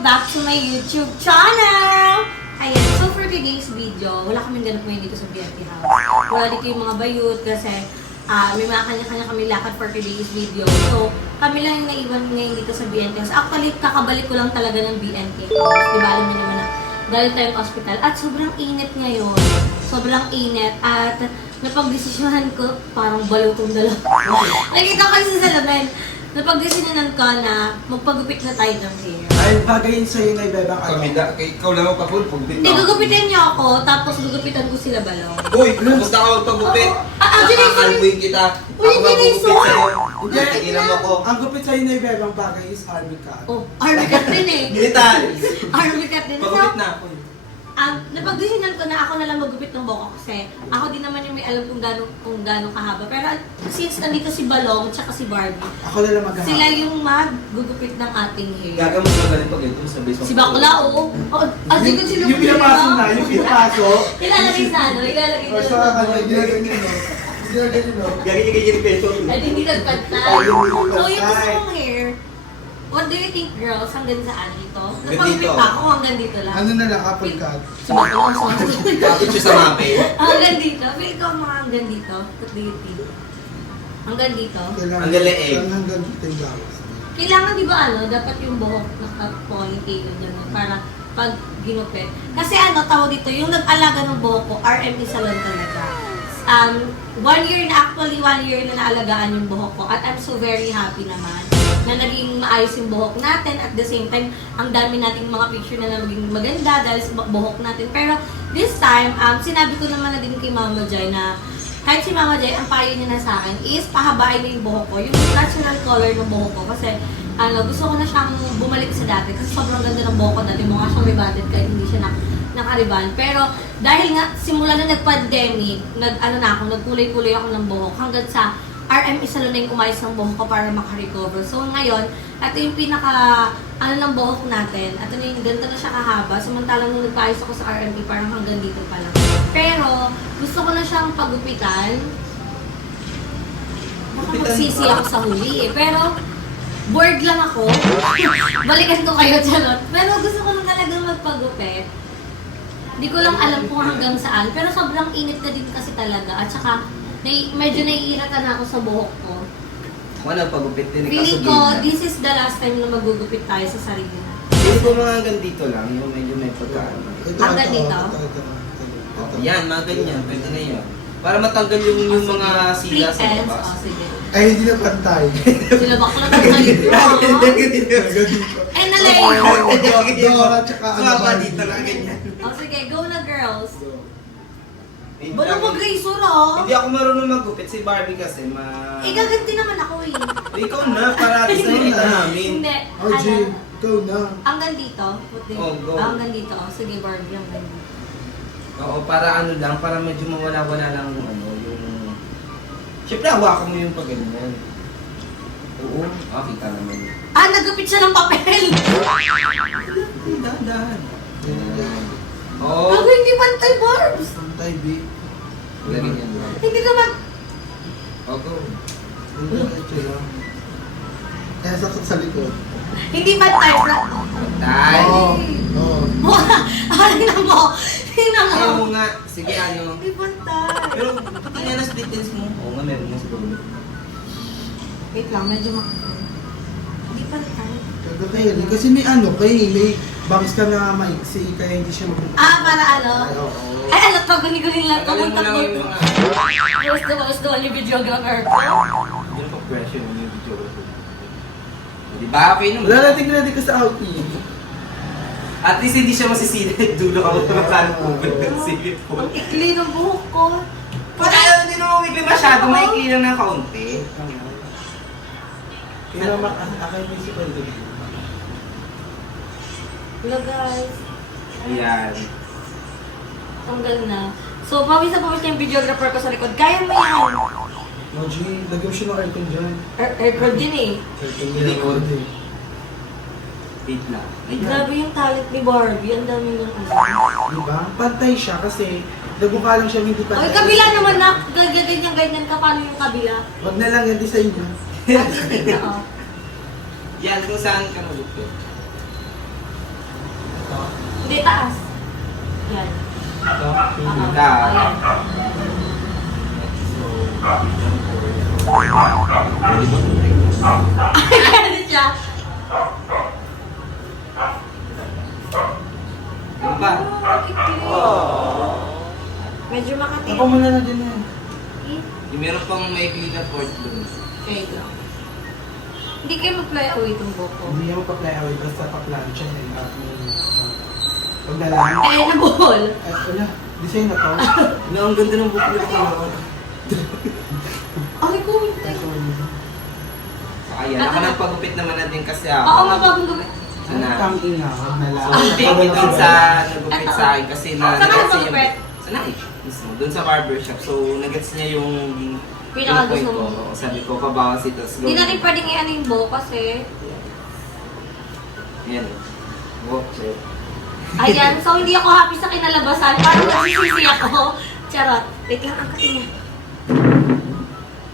welcome back to my YouTube channel! Ayan, so for today's video, wala kaming ganap ngayon dito sa BNT House. Wala dito yung mga bayot kasi may mga kanya-kanya kami lakad for today's video. So, kami lang yung naiwan ngayon dito sa BNT House. Actually, kakabalik ko lang talaga ng BNT House. Diba, alam niyo naman na galing tayong hospital. At sobrang init ngayon. Sobrang init. At napag-desisyonan ko, parang balutong dalawa. Nakita ko sa salamin. Napag-desisyonan ko na magpagupit na tayo ng hair. Ay, bagay yun sa'yo na ibebang Pamida, kay ikaw lang magpapulpog. Hindi, gugupitin niyo ako, tapos gugupitan ko sila balong. Uy, basta ka magpagupit. Jason! Kita. Uy, Ako Jason! magpagupit sa'yo. Hindi, Tigilan mo ko. Ang gupit sa'yo na ibebang bagay is army cut. Oh, army cut din eh. Militaris. Army cut din. Pagupit na ako. Napag-desisyonan ko na ako na lang magupit ng buhok ko kasi ako din naman yung may alam kung gaano kahaba. Pero since nandito si Balong at si Barbie, Ako na lang maghahapon. sila yung maggugupit ng ating hair. Gagamot mo galing pag ito sa basement. Si Bakla, oo. Di ko sila Yung pinapasok na, yung pinapasok. Ilalagay sa ano, ilalagay O sa siya, kanya, ginaganyan mo. Ginaganyan mo. Gagawin peso. ay hindi nagpantay. Ay, hindi So yung nagpantay. gusto mong hair, what do you think girls hanggang saan dito? Hanggang Napagupit dito. pa ako hanggang dito lang. Ano na lang, apple cut. Si Bakla, Bakit siya sa mape? hanggang dito. Feel ko mga hanggang dito. What do you think? Hanggang dito. Kailangan, Ang leeg. hanggang dito yung bawas. Kailangan di ba dapat yung buhok naka-ponytail gano'n para pag ginupit. Kasi tawag dito, yung nag-alaga ng buhok ko, RME salon talaga. 1 year na, actually 1 year na naalagaan yung buhok ko at I'm so very happy naman na naging maayos yung buhok natin at the same time, ang dami nating mga picture na maging maganda dahil sa buhok natin. Pero this time, sinabi ko naman na din kay Mama Jai na kahit si Mama Jai, ang payo niya na sa akin is pahabain na yung buhok ko, yung natural color ng buhok ko kasi gusto ko na siyang bumalik sa dati kasi sobrang ganda ng buhok ko dati, mukha siyang rebonded kahit hindi siya nakariban. Pero dahil nga simula na nag-pandemic, nagkulay-kulay ako ng buhok hanggang sa RME salon na yung umayos ng buhok ko para makarecover. So ngayon, ito yung pinaka ng buhok natin. Ito na yung ganito na siya kahaba. Samantalang nung nagpaayos ako sa RME, parang hanggang dito pa lang. Pero gusto ko na siyang pagupitan. Baka magsisi ako sa huli eh. Pero bored lang ako. Balikan ko kayo, charot. Pero gusto ko lang talagang magpagupit. Hindi ko lang alam kung hanggang saan. Pero sobrang init na din kasi talaga. At saka, medyo naiiratan ako sa buhok ko. Wala pagupit din. Feeling ko, this is the last time na magugupit tayo sa sarili na. Feeling ko mga hanggang dito lang. Yung medyo may pagkaan. Hanggang dito? Yan, mga ganyan. Pwede na yan. Para matanggal yung mga sila sa Split ends? labas. Sige. Ay, hindi na pantay. Sila bakla na ngayon. Hanggang dito. Eh, nalay! Dora, tsaka Sumaba dito lang ganyan. Sige, go na girls. Hindi Wala ako- mag-razor ah. Hindi ako marunong magupit. Si Barbie kasi Gaganti naman ako eh. Ikaw na, para at least nakita namin. Hindi. Oh, Jay, ikaw na. Hanggang dito? Puti. Oh, go. Hanggang dito. Sige, Barbie, hanggang dito. Oo, para ano lang, para medyo mawala-wala lang yung yung... Siyempre, hawakan mo yung pag ganyan. Oo, kita naman yun. Nagupit siya ng papel! Dahan-dahan. Ako Oo. hindi pantay, Barbs! Pantay, B. Lagyan yan lang. Hindi ka mag... Oo, go. Hindi na ito lang. Kaya sakot sa likod. Hindi pantay, bro. Tay! Oo. Tingnan mo! Tingnan mo! Ayaw mo nga. Sige, ano. Hindi pantay. Pero, tingnan na split ends mo. Oo nga, meron mo sa dulo. Wait lang, medyo hindi pantay. Kaya kasi may may bangs ka na maiksi, kaya hindi siya mag- Para ano? Ay, oo. Ay, pag guni-guning lang. Tanggalin mo Kamuntak lang mo. yung mga... Gusto mo yung videographer ko. Yun ang pressure yung video. Di ba? Okay naman. Wala natin ready ka sa outing. At least hindi siya masisira yung dulo ka kung saan pugod ng silip ko. Ang ikli ng buhok ko. Pag ayaw hindi naman umikli masyado, maikli lang ng kaunti. Kaya naman, akay mo si Pwede. Hello guys. Ayan. Tanggal na. So, pawis na pawis na yung videographer ko sa likod. Kaya mo yan. No, G, lagyan mo siya ng aircon dyan. Aircon din eh. Aircon Hindi ko. din. Wait lang. Ayan. Grabe yung talent ni Barbie. Ang dami yung Diba? Pantay siya kasi nagmukha lang siya hindi pantay. Ay, kabila naman na. Ganyan ka. Paano yung kabila? Wag na lang yan, design niya. Oo. Yan, kung saan ka magupit. Hindi, taas. Yan. Ito. Ayan. Ano siya? Ano ba? Medyo makati. Ako muna na din yan. Yung meron pang maikli na port doon. Okay lang. Hindi kayo mag-fly away itong buko. Hindi niya magpa-play away, basta pa-plancha yan. Pag nalang. Nabol. Ay, wala. Design na to. Ano, ang ganda ng booklet ko. Ay, ko, hintay. Ayan, ako nagpagupit naman na din kasi ako. Oo, mabagong gawin. Sana. Tang ina, wag na lang. So, thank you dun sa nagupit sa akin kasi Saan ka nagets niya nagpagupit? Sa Nike. Mismo, dun sa barbershop. So, nagets niya yung Pinaka point gusto mo. ko. Sabi ko, pabawas ito. Hindi na rin pwedeng i-ano yung buko kasi. Yan. Walk, sir. Ayan, so hindi ako happy sa kinalabasan. Parang nasisisi ako. Charot. Wait lang, angkatin niya.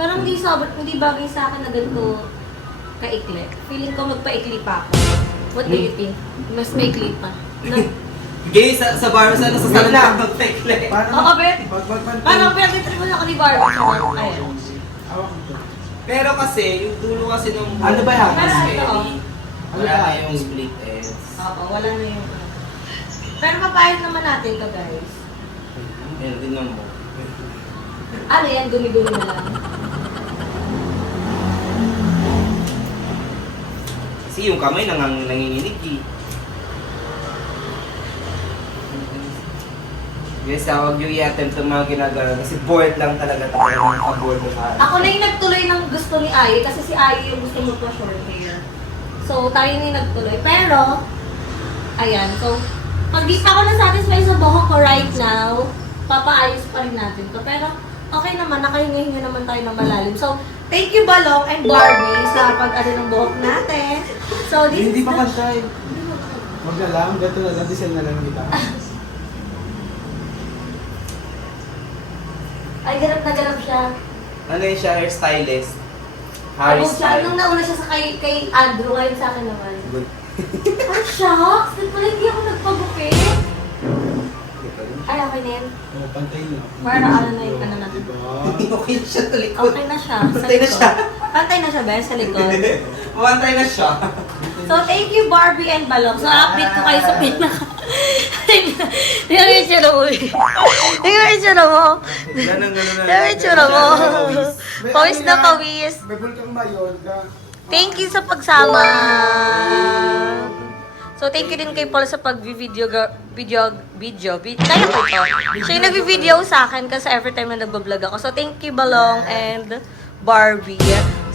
Parang hindi bagay sa akin na ganito kaikli. Feeling ko magpaikli pa ako. What do you think? Mas maikli pa. No? Gay, sa bar, sa salon na magpekle. Oo, bet. Pag Parang pinag-trip mo na ako ni Barbie. Charot. Ayan. Hawak mo to. Pero kasi, yung dulo kasi ng Ano ba yan? mas Ano scary. Ano Wala ba? na yung split ends. Oo, wala na yung... Pero papayag naman natin to, guys. Meron din naman mo. Ano yan? Gumi-gumi na lang. Kasi yung kamay nanginginig eh. Yes, huwag yung i-attempt ang mga ginagawa kasi bored lang talaga tayo. Bored na Ako na yung nagtuloy ng gusto ni Aye kasi si Aye yung gusto mo pa short hair. So, tayo na yung nagtuloy. Pero, ayan. So, pag di pa ako na-satisfy sa buhok ko right now, papaayos pa rin natin to. Pero, okay naman. Nakahinga-hinga naman tayo ng malalim. So, thank you Balong and Barbie sa pag-ano ng buhok natin. So, this Hindi is pa the... pantay. Wag na lang, gato na lang, design na lang kita. Ay, ganap siya. Ano yun siya, hairstylist? Abog siya. Hairstyle. Nung nauna siya sa kay Andrew, ngayon sa akin naman. Good. Ay, shucks! Ba't pala hindi ako nagpagupit? Ay, okay na yan. Oo, pantay na. Para ano na yung ano natin. Diba? Okay siya sa likod. Okay na siya. Sa Pantay na likod. siya. Pantay na siya, be, sa likod. Mawantay na siya. So, thank you, Barbie and Balong. So, update ko kayo sa pinaka... Tingnan yung itsura mo. Tingnan yung itsura mo. Ganun na. Tingnan yung itsura mo. Pawis na pawis. May bulkang mayon ka. Thank you sa pagsama. So, thank you din kay Paul sa pag-video. Kaya ko ito. Siya yung nag-video sa akin kasi every time na nagbablog ako. So, thank you, Balong and Barbie.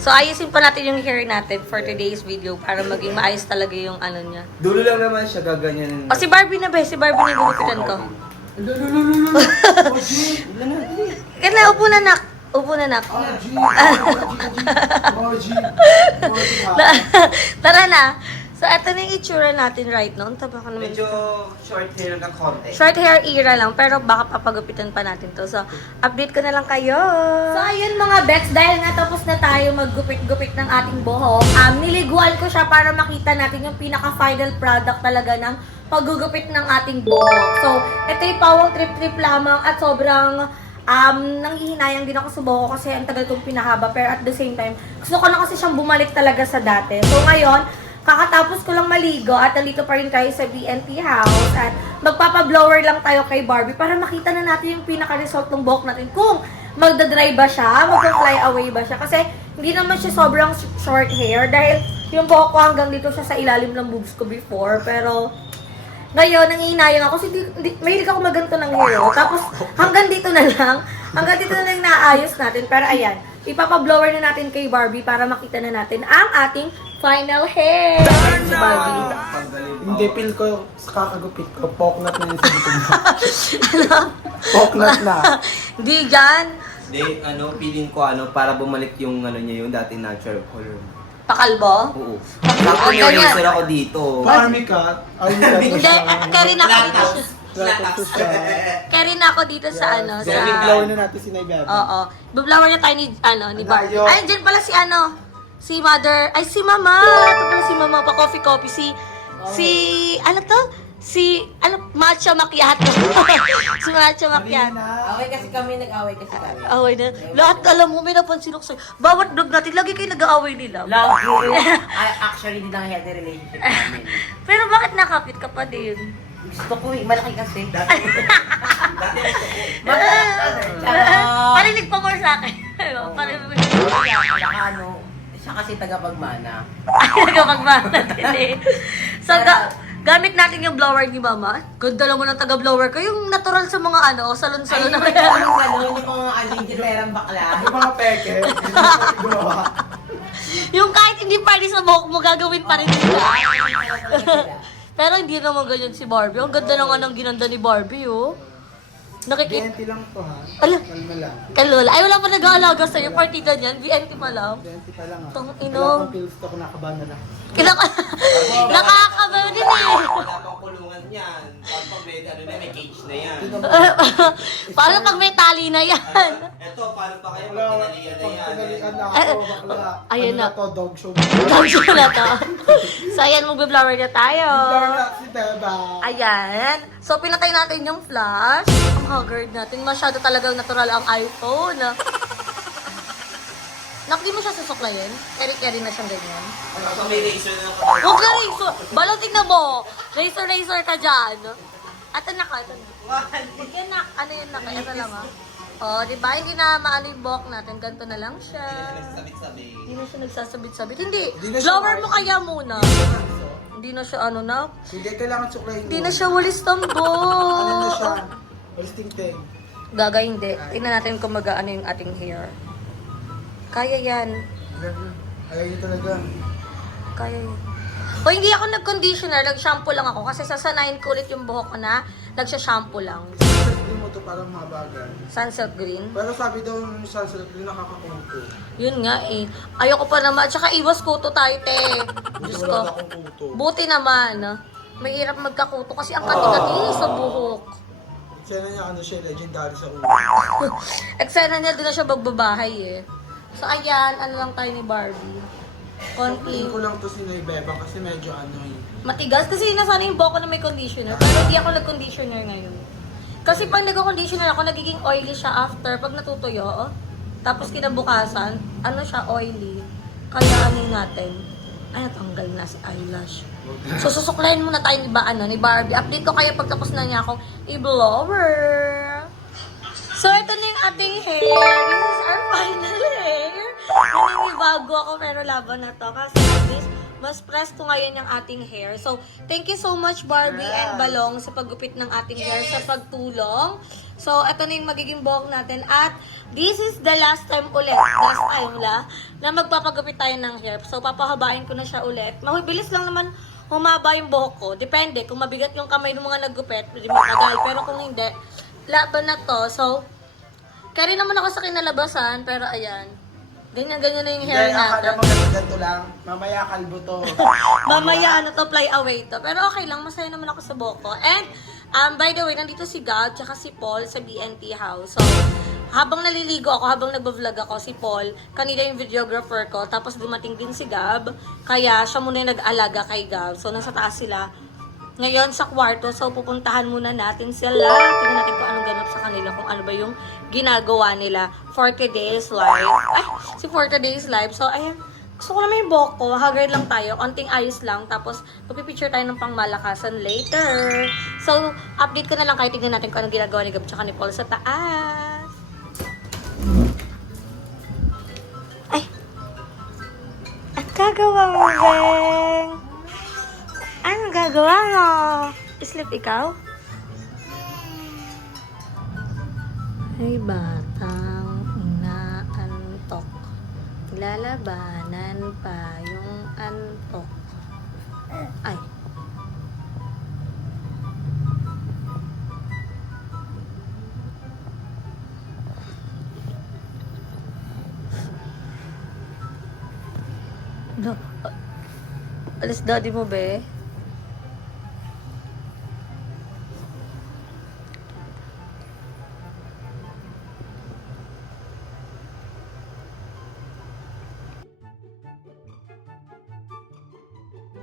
So, ayusin pa natin yung hair natin for today's video para maging maayos talaga yung ano niya. Dulo lang naman siya, gaganyan. O, si Barbie na ba? Si Barbie na yung gugupitan ko. Lululululu. Oji. Kaya upo na, nak. Upo na, nak. Oji. Tara na. So, eto na yung itsura natin right now. Ang taba ko naman. Medyo short hair ng konti. Short hair era lang, pero baka papagupitan pa natin to. So, update ko na lang kayo. So, ayun mga bets, dahil nga tapos na tayo maggupit-gupit ng ating buhok, niliguan ko siya para makita natin yung pinaka-final product talaga ng paggugupit ng ating buhok. So, ito yung pawang trip-trip lamang at sobrang nanghihinayang din ako sa buhok kasi ang tagal kong pinahaba. Pero at the same time, gusto ko na kasi siyang bumalik talaga sa dati. So, ngayon, kakatapos ko lang maligo at nandito pa rin tayo sa BNT house at magpapa-blower lang tayo kay Barbie para makita na natin yung pinaka-result ng buhok natin kung magdadry ba siya, magpa-fly away ba siya kasi hindi naman siya sobrang short hair dahil yung buhok ko hanggang dito siya sa ilalim ng boobs ko before pero ngayon nangihinayang ako kasi mahilig ako maganto ng hair tapos hanggang dito na lang naayos natin pero ayan ipapa-blower na natin kay Barbie para makita na natin ang ating final hair. Si Barbie. Hindi, feel ko sa kakagupit ko, poknat na yun sa likod mo. Poknat na. Hindi dyan. Hindi, feeling ko, para bumalik yung, niya, yung dati natural color. Pakalbo? Oo. Sakto may ganyan. razor ako dito. Army cut. Hindi, carry na ako dito. Latas siya. Carry na ako dito sa sa... Then, blower na natin si Naibeba. Oo. Bublower na tayo ni Barbie. Layo. Ay, dyan pala si Mother, ay si Mama. Ito pala si Mama, pa-coffee-coffee. Si, ano to? Matcha Macchiato. Si Matcha Macchiato. Away kasi kami, nag-away kasi kami. Away na. Lahat, alam mo, may napansin ako sa'yo. Bawat vlog natin, lagi kayo nag-aaway nila. Lagi. Actually, hindi lang healthy relationship namin. Pero bakit nakapit ka pa din? Gusto ko eh, malaki kasi. Dati Parinig pa more sa akin. Parinig pa Saka ano, siya kasi tagapagmana. Ay, nagpagmana din eh. So, gamit natin yung blower ni Mama. Ganda naman ng taga-blower ko. Yung natural sa mga salon-salon na kaya. Yung mga alinjiterang bakla. Yung mga peke, hindi mo gumawa. Yung kahit hindi pwede sa buhok mo, gagawin pa rin nila. Pero hindi naman ganyan si Barbie. Ang ganda na nga ng ginanda ni Barbie, oh. Nakikita. BNT lang to ha. Ala. Kalma lang. Kalula. Ay, wala pa nag-aalaga sa'yo. Partida niyan. VNT pa lang. BNT pa lang ha. Tang Wala ino. akong pills to, kinakabahan na lang. Nakakabaw din eh. Wala pang kulungan yan. Pag may, may cage na yan. Paano pag may tali na yan? Eto, paano pa kayo Wala, pag kinalian na yan? pinalikan na ako, bakla. Ayun Ano na. to, dog show. Gawin na to. So, ayan, mag-blower na tayo. Florida si Beba. Ayan. So, pinatay natin yung flash. Ang haggard natin. Masyado talagang natural ang iPhone. Di mo siya susuklayin? Carry na siyang ganyan. Kapag may razor na ako. Huwag ka razor! Balong tignan mo! Razor ka dyan. Ito na ka, ito na. Huwag yan na. Ano yun na ka? Ito lang ah. O, di ba? Hindi na maano yung buhok natin. Ganito na lang siya. Sabit-sabit. Hindi na siya nagsasabit-sabit. Hindi. Hindi na siya Blower mo wise. kaya muna. Hindi na siya ano na. Hindi, kailangan suklayin mo. Hindi na siya walis tambo. Ano na siya? Wasting time. Gaga hindi. Tingnan natin kung mag-ano yung ating hair. Kaya yan. Ayaw niyo talaga. Kaya yan. O hindi ako nag-conditioner, nag-shampoo lang ako. Kasi sasanayin ko ulit yung buhok ko na nagsha-shampoo lang. Hindi mo to parang mabagal. Sunsilk green. Pero sabi daw ng sunsilk green nakakakunto. Yun nga eh. Ayoko pa naman. Tsaka iwas kuto tayo, te. Diyos ko. Wala na akong kuto. Buti naman. Mahirap magkakuto kasi ang kati-kati sa buhok. Sana niya ano siya, legendary sa ulo. Eksena niya, doon na siya magbabahay eh. So ayan, ano lang tayo ni Barbie. Konting Tingin ko lang to si Noy Beba kasi medyo ano eh. matigas. Kasi nasana yung buhok ko na may conditioner. Pero hindi ako nag-conditioner ngayon. Kasi pag nag-conditioner ako, nagiging oily siya after. Pag natutuyo, tapos kinabukasan, ano siya, oily. Kaya ano natin. Ay, natanggal na si eyelash. So, susuklayin muna tayo ni Barbie. Update ko kaya pagtapos na niya akong i-blower. So, ito na yung ating hair. This is our final hair. Naninibago ako pero laban na to. Kasi at least, mas presto ngayon yung ating hair. So, thank you so much Barbie and Balong sa paggupit ng ating hair, sa pagtulong. So, ito na yung magiging buhok natin. At, this is the last time na magpapagupit tayo ng hair. So, papahabain ko na siya ulit. Mabibilis lang naman humaba yung buhok ko. Depende. Kung mabigat yung kamay ng mga naggupit, hindi matagal. Pero kung hindi, laban na to. So, carry naman ako sa kinalabasan, pero ayan. Ganyan-ganyan na yung hair Hindi, akala natin. mo ganito lang. Mamaya kalbo to. Mamaya fly away to. Pero okay lang, masaya naman ako sa buhok ko. And, by the way, nandito si Gab, tsaka si Paul sa BNT house. So, habang naliligo ako, habang nagbablog ako, si Paul, kanina yung videographer ko, tapos dumating din si Gab, kaya siya muna yung nag-alaga kay Gab. So, nasa taas sila ngayon sa kwarto. So, pupuntahan muna natin sila. Tingnan natin kung anong ganap sa kanila, kung ano ba yung ginagawa nila for today's live. For today's live. So, ayan. Gusto ko naman yung buhok ko. Haggard lang tayo. Konting ayos lang. Tapos, magpipicture tayo ng pangmalakasan later. So, update ko na lang kayo. Tignan natin kung anong ginagawa ni Gab tsaka ni Paul sa taas. Ay! Ang gagawa mo, Beng? Anong gagawa mo? Sleep ikaw? Ay, batang inaantok. Lalabanan pa yung antok. Ay. Alis daddy mo, be?